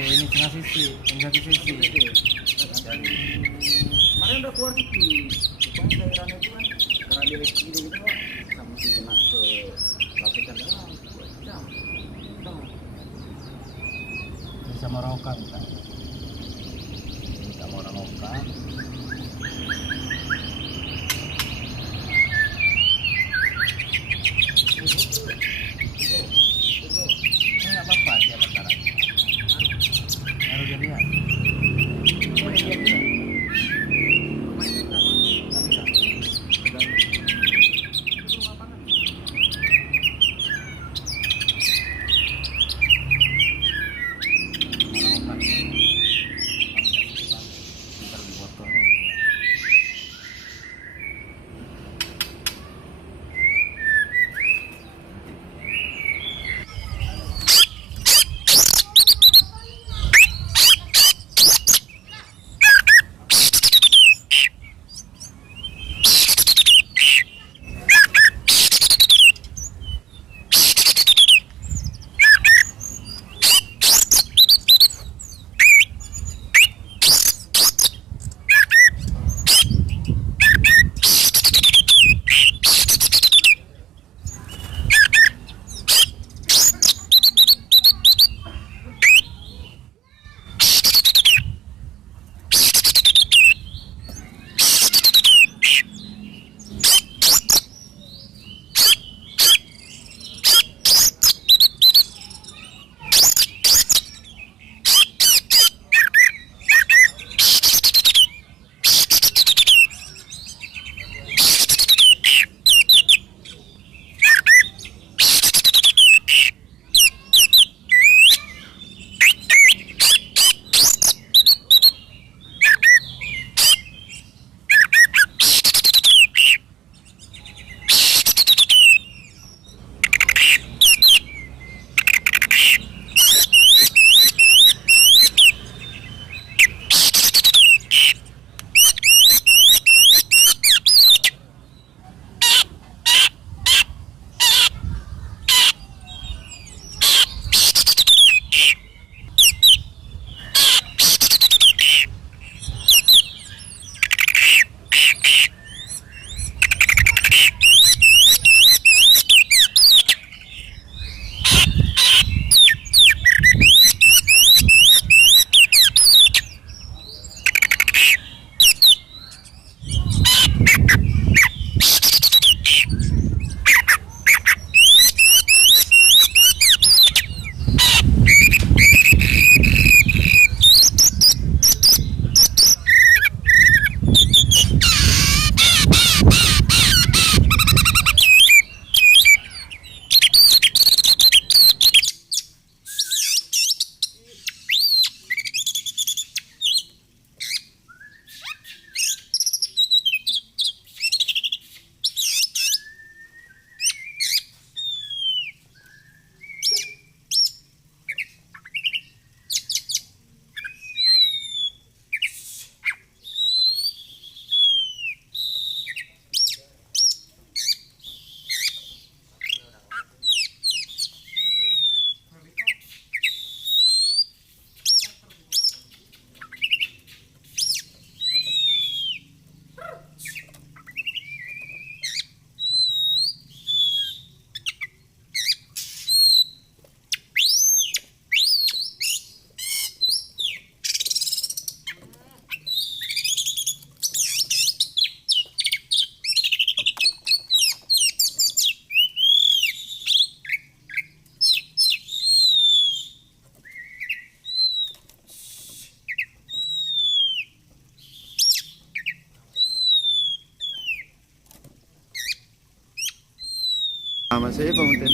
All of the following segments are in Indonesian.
pakai ini setengah sisi, yang satu sisi. Kemarin udah keluar sisi, cuma cairannya itu kan karena dia gitu gitu kok, sama si kena ke lapisan dalam 2 jam. Bisa merokan kan? Kita mau merokan. Nggak apa-apa dia bentaran. Baru dia lihat. Oh, dia dia. Sama saya Pak Munten.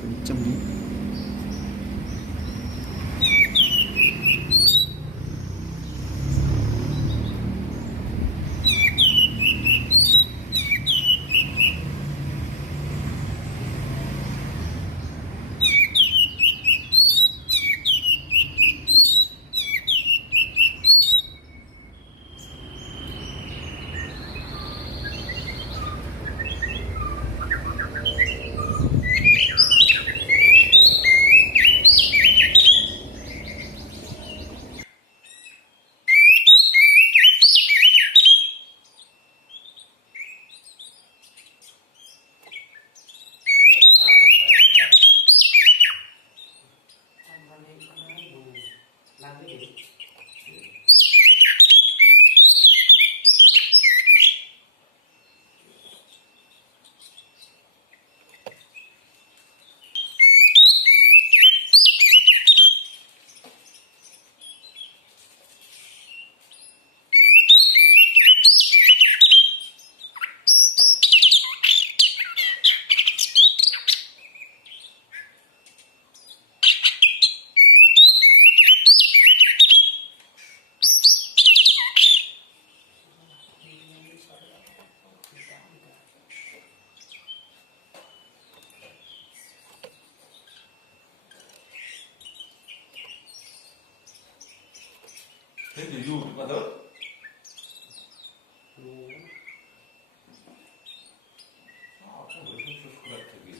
Kenceng nih. jujur betul. Aku belum subscribe lagi.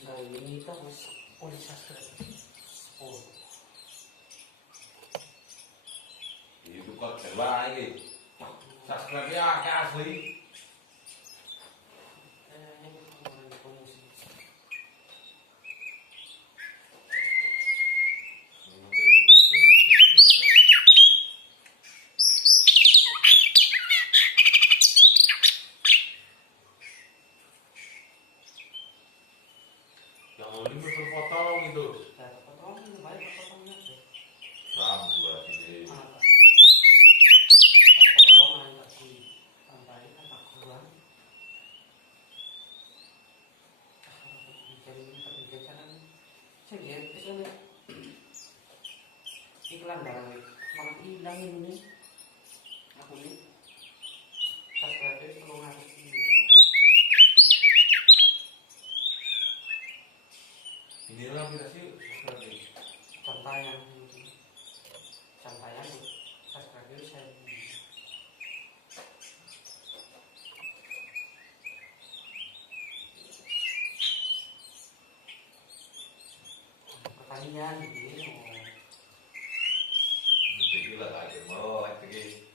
Nah ini kita boleh subscribe. Oh, Itu kok terbaik ini. Subscribe ya, kayak asli. yang kemarin promosi. Yang ini berpotong itu. Nah, potong ini baik potongnya deh. Ram dua ini. Potongan kasih tambahin agak kurang. Jadi kebijakan saya lihat iklan barang malah hilang ini aku nih subscribe kalau harus ini Inilah aplikasi subscribe. sampaian subscribe saya pertanyaan ini Mesti gila aja mau lagi.